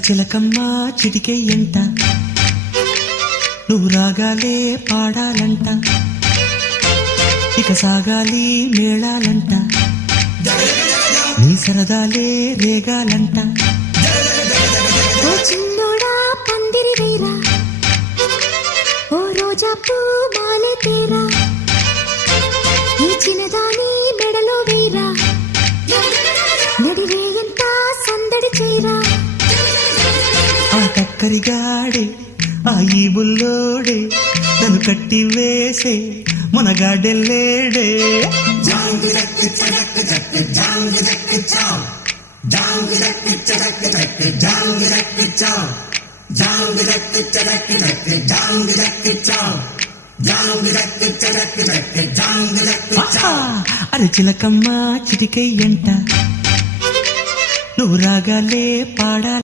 చిలకమ్మ చిటికెయ్యంట నువ్వు రాగాలే పాడాలంట ఇక సాగాలి మేళాలంట నీ సరదాలే రేగాలంట ఓ చిన్నోడా పందిరి వేరా ఓ రోజా పూ మాలే తేరా ఈ చిన్నదాని మెడలో వేరా నడిరే ఎంత సందడి చేరా ఆ కక్కరిగాడే ఆ ఈ బుల్లోడే నన్ను కట్టి వేసే మునగాడెల్లేడే అరే చిలకమ్మ చిటికెయ్యంట నువ్వు రాగాలే పాడాలి